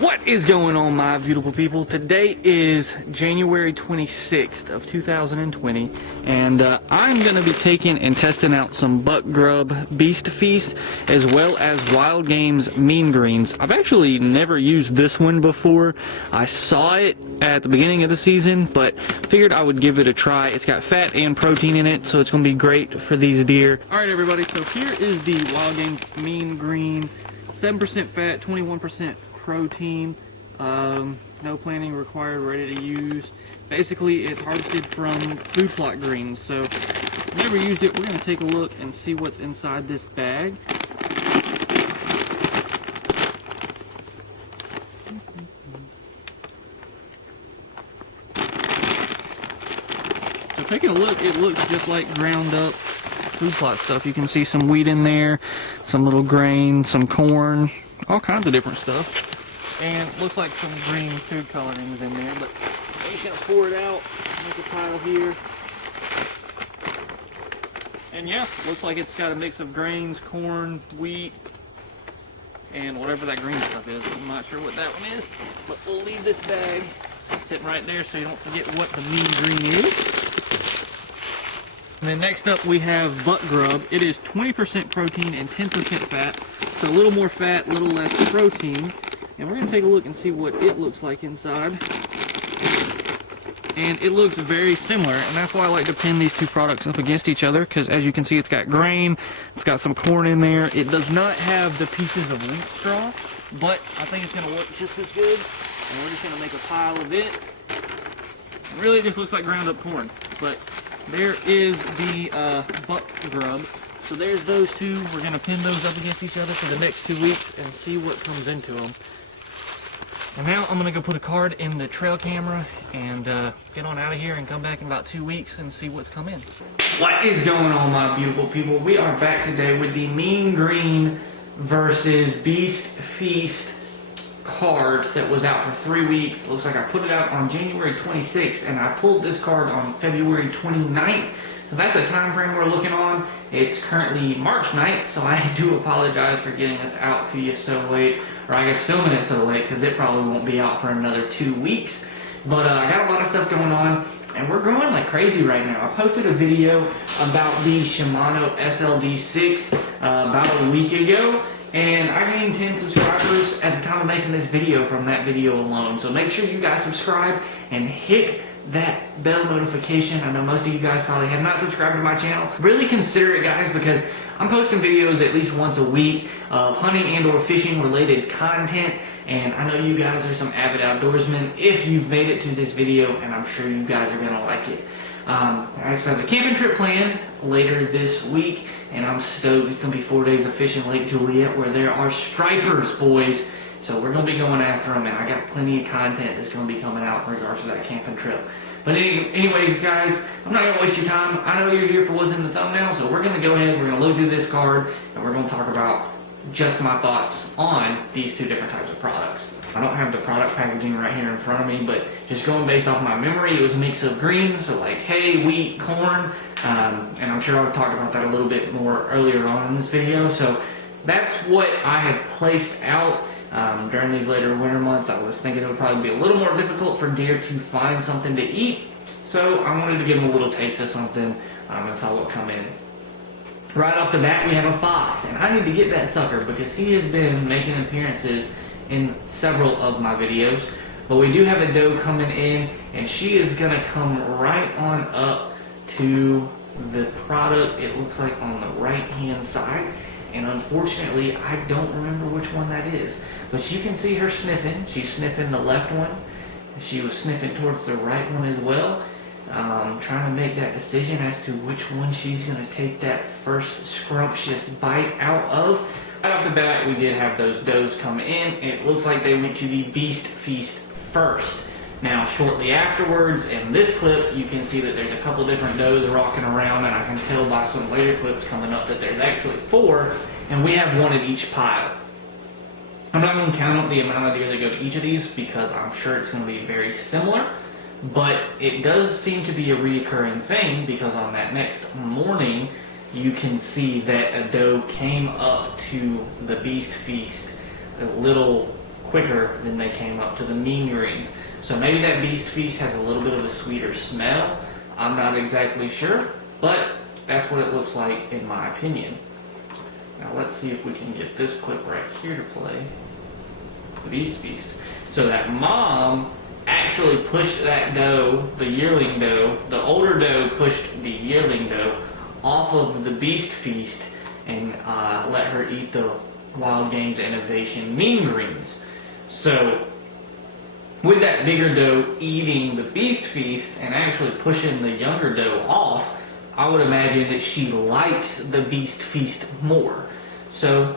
What is going on, my beautiful people? Today is January 26th of 2020, and I'm going to be taking and testing out some Buck Grub Beast Feast as well as WildGames Mean Greens. I've actually never used this one before. I saw it at the beginning of the season, but figured I would give it a try. It's got fat and protein in it, so it's going to be great for these deer. Alright everybody, so here is the WildGames Mean Green. 7% fat, 21% protein, no planting required, ready to use. Basically, it's harvested from food plot greens. So, never used it. We're going to take a look and see what's inside this bag. So, taking a look, it looks just like ground up food plot stuff. You can see some wheat in there, some little grain, some corn, all kinds of different stuff. And looks like some green food colorings in there, but I'm just gonna pour it out, make a pile here. And yeah, looks like it's got a mix of grains, corn, wheat, and whatever that green stuff is. I'm not sure what that one is, but we'll leave this bag sitting right there so you don't forget what the mean green is. And then next up we have Buck Grub. It is 20% protein and 10% fat, so a little more fat, a little less protein. And we're going to take a look and see what it looks like inside. And it looks very similar, and that's why I like to pin these two products up against each other, because as you can see, it's got grain, it's got some corn in there. It does not have the pieces of wheat straw, but I think it's going to work just as good. And we're just going to make a pile of it. It really just looks like ground up corn. But there is the Buck Grub. So there's those two. We're going to pin those up against each other for the next 2 weeks and see what comes into them. And now I'm going to go put a card in the trail camera and get on out of here and come back in about 2 weeks and see what's come in. What is going on, my beautiful people? We are back today with the Mean Green versus Beast Feast card that was out for 3 weeks. Looks like I put it out on January 26th and I pulled this card on February 29th. So that's the time frame we're looking on. It's currently March 9th, so I do apologize for getting this out to you so late, or I guess filming it so late, because it probably won't be out for another 2 weeks. But I got a lot of stuff going on, and we're growing like crazy right now. I posted a video about the Shimano SLD6 about a week ago, and I gained 10 subscribers at the time of making this video from that video alone. So make sure you guys subscribe and hit that bell notification. I know most of you guys probably have not subscribed to my channel. Really consider it, guys, because I'm posting videos at least once a week of hunting and or fishing related content, and I know you guys are some avid outdoorsmen if you've made it to this video, and I'm sure you guys are gonna like it. I actually have a camping trip planned later this week, and I'm stoked. It's gonna be 4 days of fishing Lake Juliet where there are stripers, boys. So we're going to be going after them, and I got plenty of content that's going to be coming out in regards to that camping trip. But anyways, guys, I'm not going to waste your time. I know you're here for what's in the thumbnail, so we're going to go ahead, we're going to look through this card, and we're going to talk about just my thoughts on these two different types of products. I don't have the product packaging right here in front of me, but just going based off my memory, it was a mix of greens, so like hay, wheat, corn, and I'm sure I'll talk about that a little bit more earlier on in this video. So that's what I had placed out. During these later winter months, I was thinking it would probably be a little more difficult for deer to find something to eat, so I wanted to give them a little taste of something and saw what come in. Right off the bat, we have a fox, and I need to get that sucker because he has been making appearances in several of my videos. But we do have a doe coming in, and she is going to come right on up to the product. It looks like on the right hand side. And unfortunately, I don't remember which one that is. But you can see her sniffing. She's sniffing the left one. She was sniffing towards the right one as well. Trying to make that decision as to which one she's going to take that first scrumptious bite out of. Right off the bat, we did have those does come in. And it looks like they went to the Beast Feast first. Now, shortly afterwards, in this clip, you can see that there's a couple different does rocking around, and I can tell by some later clips coming up that there's actually 4, and we have 1 in each pile. I'm not going to count up the amount of deer that go to each of these because I'm sure it's going to be very similar, but it does seem to be a reoccurring thing because on that next morning, you can see that a doe came up to the Beast Feast a little quicker than they came up to the mean greens. So maybe that Beast Feast has a little bit of a sweeter smell. I'm not exactly sure, but that's what it looks like in my opinion. Now let's see if we can get this clip right here to play. The Beast Feast. So that mom actually pushed that doe, the yearling doe, the older doe pushed the yearling doe off of the Beast Feast and let her eat the WildGames Innovation mean greens. So with that bigger doe eating the Beast Feast and actually pushing the younger doe off, I would imagine that she likes the Beast Feast more. So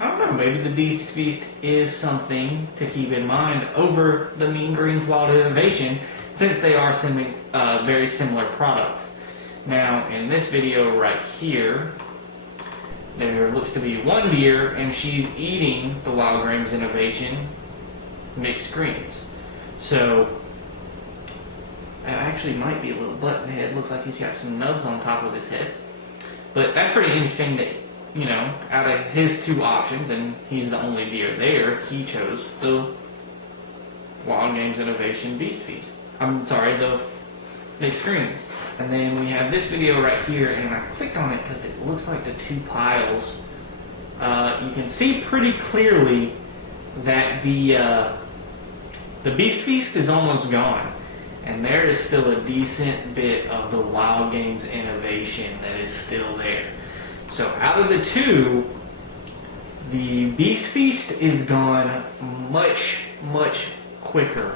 I don't know, maybe the Beast Feast is something to keep in mind over the Mean Greens Wild Innovation, since they are very similar products. Now, in this video right here, there looks to be one deer, and she's eating the WildGames Innovation mixed greens. So, it actually might be a little button head. Looks like he's got some nubs on top of his head. But that's pretty interesting that, you know, out of his two options, and he's the only deer there, he chose the WildGames Innovation Beast Feast. I'm sorry, the mixed greens. And then we have this video right here, and I clicked on it because it looks like the two piles. You can see pretty clearly that the Beast Feast is almost gone. And there is still a decent bit of the WildGames Innovation that is still there. So out of the two, the Beast Feast is gone much, much quicker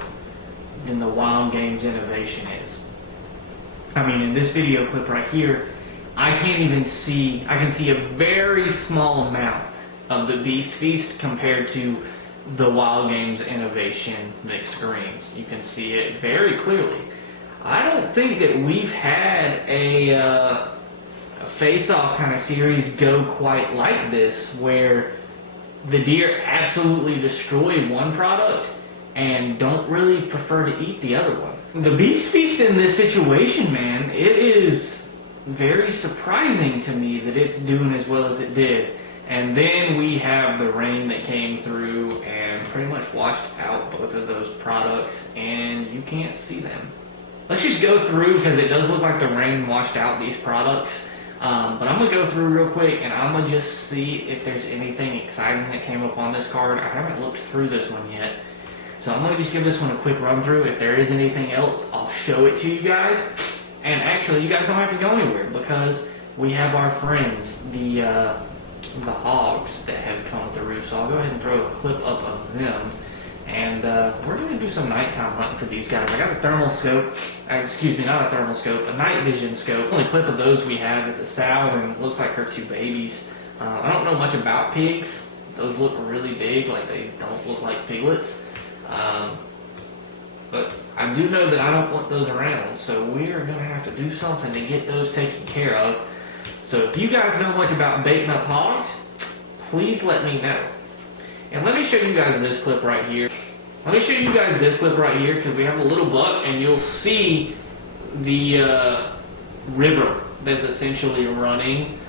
than the WildGames Innovation is. I mean, in this video clip right here, I can see a very small amount of the Beast Feast compared to the WildGames Innovation mixed greens. You can see it very clearly. I don't think that we've had a face-off kind of series go quite like this, where the deer absolutely destroy one product and don't really prefer to eat the other one. The Beast Feast in this situation, man, it is very surprising to me that it's doing as well as it did. And then we have the rain that came through and pretty much washed out both of those products, and you can't see them. Let's just go through, because it does look like the rain washed out these products. But I'm going to go through real quick, and I'm going to just see if there's anything exciting that came up on this card. I haven't looked through this one yet. So I'm going to just give this one a quick run through. If there is anything else, I'll show it to you guys. And actually, you guys don't have to go anywhere, because we have our friends, the hogs that have come through. So I'll go ahead and throw a clip up of them. And we're going to do some nighttime hunting for these guys. I got a thermal scope, excuse me, not a thermal scope, a night vision scope. The only clip of those we have, it's a sow and it looks like her two babies. I don't know much about pigs. Those look really big, like they don't look like piglets. But I do know that I don't want those around, so we are going to have to do something to get those taken care of. So if you guys know much about baiting up hogs, please let me know. And let me show you guys this clip right here. Because we have a little buck, and you'll see the river that's essentially running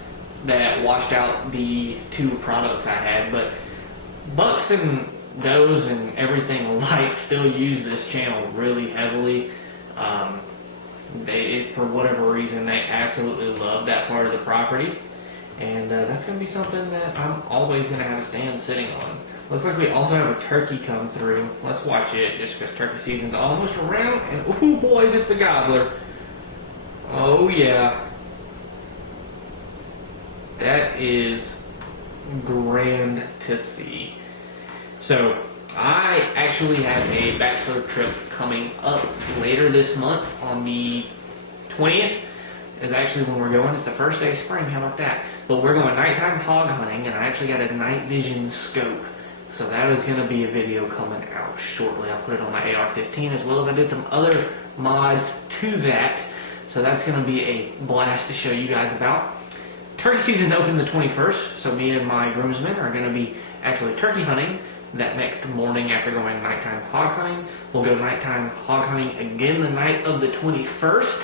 that washed out the two products I had. But bucks and does and everything alike still use this channel really heavily. For whatever reason, they absolutely love that part of the property, and that's going to be something that I'm always going to have a stand sitting on. Looks like we also have a turkey come through. Let's watch it, just because turkey season's almost around, and oh boys, it's a gobbler. Oh yeah. That is grand to see. So, I actually have a bachelor trip coming up later this month on the 20th. Is actually when we're going. It's the first day of spring. How about that? But we're going nighttime hog hunting, and I actually got a night vision scope. So that is going to be a video coming out shortly. I'll put it on my AR-15, as well as I did some other mods to that. So that's going to be a blast to show you guys about. Turkey season opened the 21st, so me and my groomsmen are going to be actually turkey hunting that next morning after going nighttime hog hunting. We'll go nighttime hog hunting again the night of the 21st,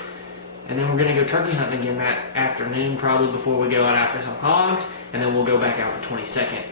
and then we're going to go turkey hunting again that afternoon, probably before we go out after some hogs, and then we'll go back out the 22nd.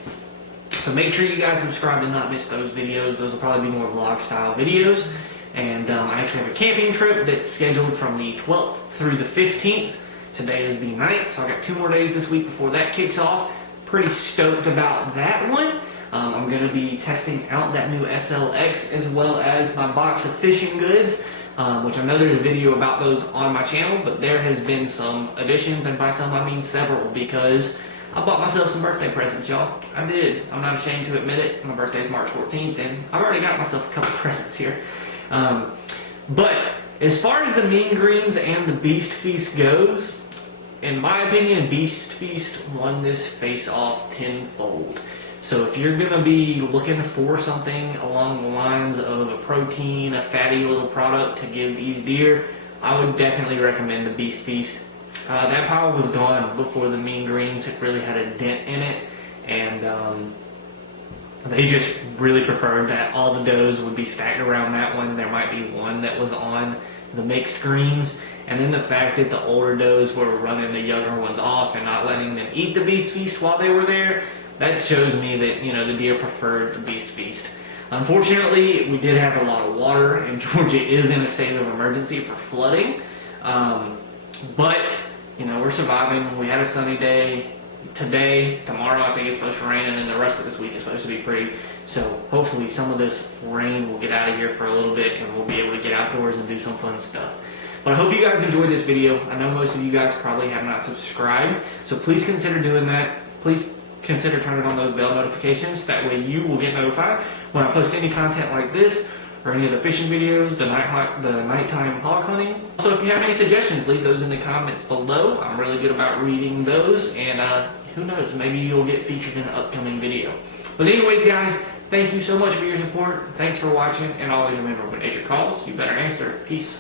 So make sure you guys subscribe to not miss those videos. Those will probably be more vlog style videos. And I actually have a camping trip that's scheduled from the 12th through the 15th. Today is the 9th, so I got 2 more days this week before that kicks off. Pretty stoked about that one. I'm going to be testing out that new SLX as well as my box of fishing goods, which I know there's a video about those on my channel, but there has been some additions, and by some I mean several, because I bought myself some birthday presents, y'all. I did. I'm not ashamed to admit it. My birthday is March 14th, and I've already got myself a couple presents here. But as far as the Mean Greens and the Beast Feast goes, in my opinion, Beast Feast won this face-off tenfold. So if you're going to be looking for something along the lines of a protein, a fatty little product to give these deer, I would definitely recommend the Beast Feast. That pile was gone before the Mean Greens had really had a dent in it, and they just really preferred that all the does would be stacked around that one. There might be one that was on the mixed greens, and then the fact that the older does were running the younger ones off and not letting them eat the Beast Feast while they were there, that shows me that, you know, the deer preferred the Beast Feast. Unfortunately, we did have a lot of water, and Georgia is in a state of emergency for flooding. But, you know, we're surviving. We had a sunny day today. Tomorrow I think it's supposed to rain, and then the rest of this week is supposed to be pretty. So hopefully some of this rain will get out of here for a little bit, and we'll be able to get outdoors and do some fun stuff. But I hope you guys enjoyed this video. I know most of you guys probably have not subscribed, so please consider doing that. Please consider turning on those bell notifications. That way you will get notified when I post any content like this, or any of the fishing videos, the nighttime hog hunting. So if you have any suggestions, leave those in the comments below. I'm really good about reading those, and who knows, maybe you'll get featured in an upcoming video. But anyways, guys, thank you so much for your support. Thanks for watching, and always remember, when nature calls, you better answer. Peace.